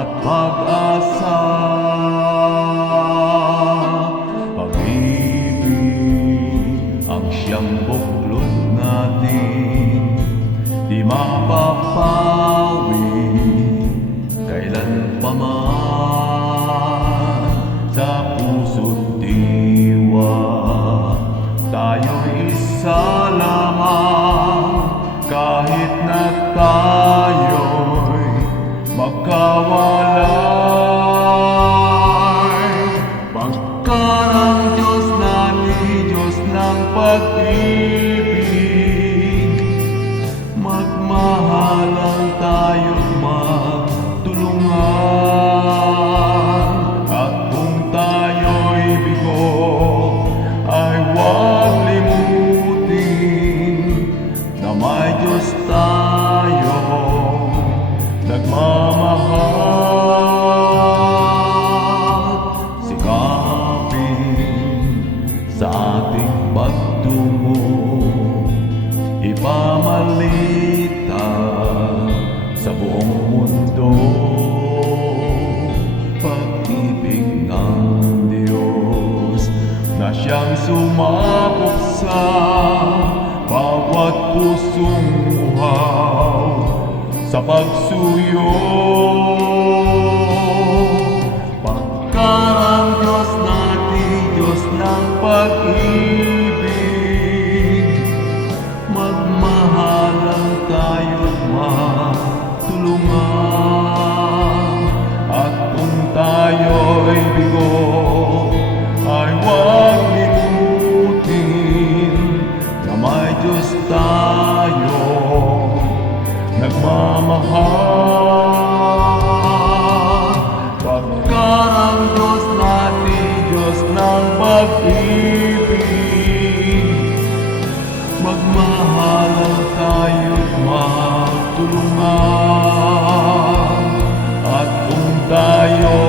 at pag-asa. Pag-ibig ang siyang buklod natin, di mapapawi kailan pa man. Sa puso't diwa tayo'y isa lamang, kahit na tayo'y magkawalay. Pagkarang Diyos natin, Diyos ng pag-ibig, magmahalan tayo't magtulungan. At kung tayo'y bigo, ay huwag limutin na may Diyos tayong nagmamahal. Sikapin sa ating pagtungo, ipamalita sa buong mundo, pag-ibig ng Diyos na siyang sumakop sa bawat pusong uhaw sa pagsuyo. Pagkarang Diyos natin, Diyos ng pag-ibig, magmahalan tayo't magtulungan. At kung tayo'y bigo, ay huwag limutin na may Diyos tayong nagmamahal. Pagkarang Diyos natin, Diyos ng pag-ibig, magmahalan tayo't magtulungan. At kung tayo